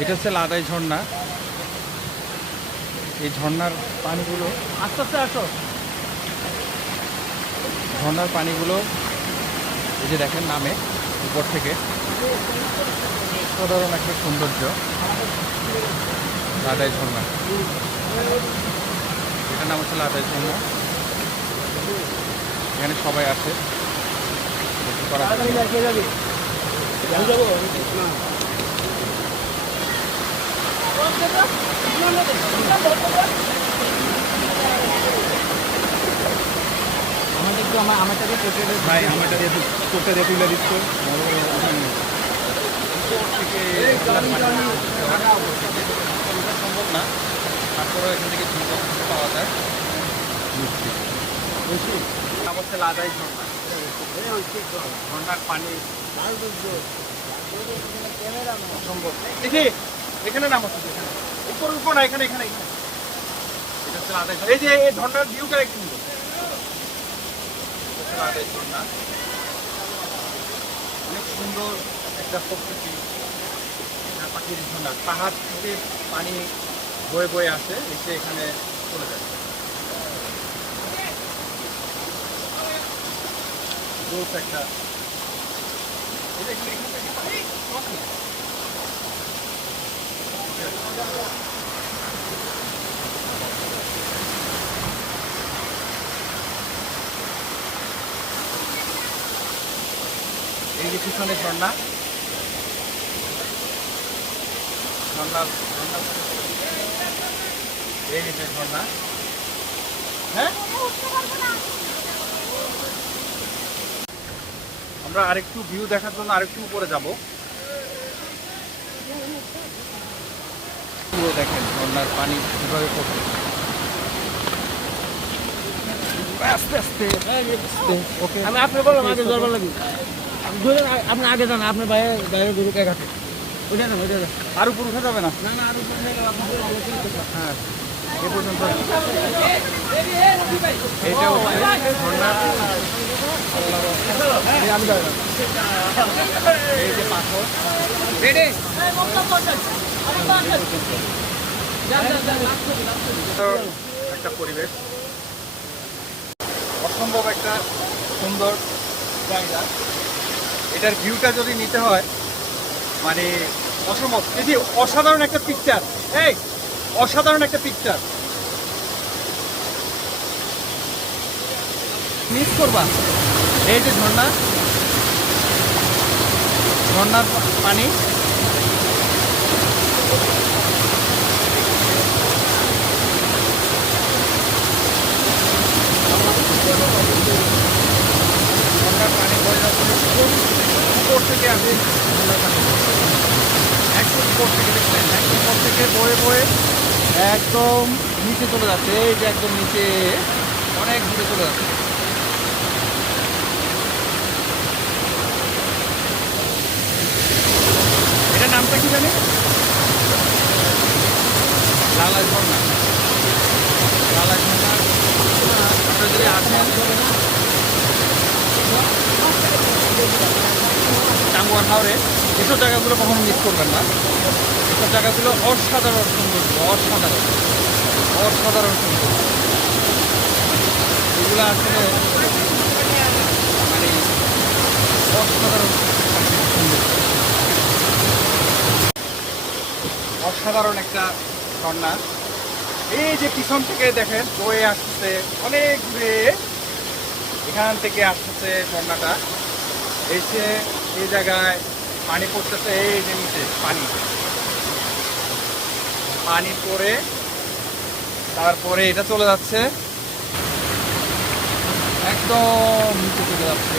এটা হচ্ছে লাদাই ঝর্ণা। এই ঝর্ণার পানিগুলো আস্তে আস্তে আসো। ঝর্ণার পানিগুলো এই যে দেখেন নামে উপর থেকে, সাধারণ একটা সৌন্দর্য লাদাই ঝর্ণা। এটার নাম হচ্ছে লাদাই ঝর্ণা। এখানে সবাই আসে গোসল করার জন্য। আমাদের একটু আমারটাকে কেটে ভাই আমারটা দিয়ে চোখটা দিয়ে তুলে দিচ্ছে সম্ভব না, তারপরেও এখান থেকে ঝুঁকে পাওয়া যায়। নাম হচ্ছে লাদাই ঝর্ণা। ঝর্ণার পানি অসম্ভব। দেখি এখানে নাম হচ্ছে, উপর উপর না, এখানে এখানে এখানে। এটা হচ্ছে লাদাই ঝর্ণা। এই যে এই ঝর্ণার ভিউটা একটু লাদাই ঝর্ণা, অনেক সুন্দর একটা প্রকৃতি। পাখির ঝর্ণা, পাহাড় থেকে পানি বয়ে বয়ে আসে, এসে এখানে চলে যায়। একটা এই যে পিছনে ঝর্ণা, ঝর্ণা ঝর্ণা এই যে ঝর্ণা। হ্যাঁ, আমরা আরেকটু ভিউ দেখার জন্য আরেকটু উপরে যাব। পুরো দেখেন ঝর্ণার পানি কিভাবে পড়ছে আস্তে আস্তে আস্তে। ওকে, আমি আপনি বললাম আগে জলবার লাগি। আপনি আগে যান, আপনার বাইরে গরু কে ঘাটে ওইটা না, ওইটা আর উপর উঠা যাবে না। না না, আর উপরে গেলে আপনার হ্যাঁ, এ পর্যন্ত এইটা হচ্ছে ঝর্ণা। আমি যাই না। এই যে পাথর, একটা পরিবেশ, অসম্ভব একটা সুন্দর জায়গা। এটার ভিউটা যদি নিতে হয় মানে অসম্ভব। এই যে অসাধারণ একটা পিকচার, এই অসাধারণ একটা পিকচার মিস করবা। এই যে ঝর্ণা, ঝর্ণার পানি ঝর্ণার পানি বয়ে যাচ্ছে উপর থেকে আসে। ঝর্ণার পানি একদম উপর থেকে দেখলেন, একদম উপর থেকে বয়ে বয়ে একদম নিচে চলে যাচ্ছে। এই যে একদম নিচে অনেক দূরে চলে যাচ্ছে। এটার নামটা কি জানি? লালা ঝর্ণা। লালা ঝর্ণা আপনারা যদি আসেন টাঙ্গুয়ার হাওরে, এসব জায়গাগুলো কখনো মিস করবেন না। এসব জায়গাগুলো অসাধারণ সৌন্দর্য, অসাধারণ অসাধারণ সৌন্দর্য। এগুলো আসলে মানে অসাধারণ সৌন্দর্য, অসাধারণ একটা ঝর্ণা। এই যে পিছন থেকে দেখেন বয়ে আসতেছে অনেক দূরে, এখান থেকে আসতেছে ঝর্ণাটা, এসে এই জায়গায় পানি পড়তেছে। এই যে নিচে পানি পানি পড়ে তারপরে এটা চলে যাচ্ছে একদম নিচে চলে যাচ্ছে।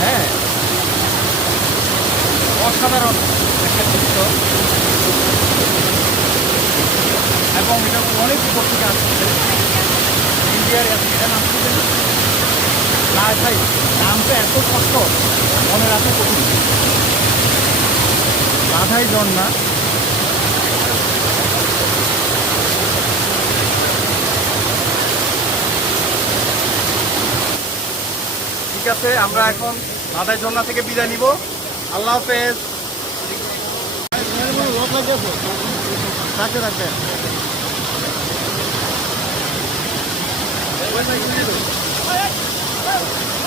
হ্যাঁ, অসাধারণ একটা দৃশ্য, এবং এটা অনেক উপর থেকে আসছে। ইন্ডিয়ার এটা নাম কি জানি? না ভাই, নামটা এত কষ্ট মনে রাখা কঠিন। লাদাই ঝর্ণা। ঠিক আছে, আমরা এখন লাদাই ঝর্ণা থেকে বিদায় নিব। আল্লাহ হাফেজ। লাগতেছে রাখতে রাখতে Hey!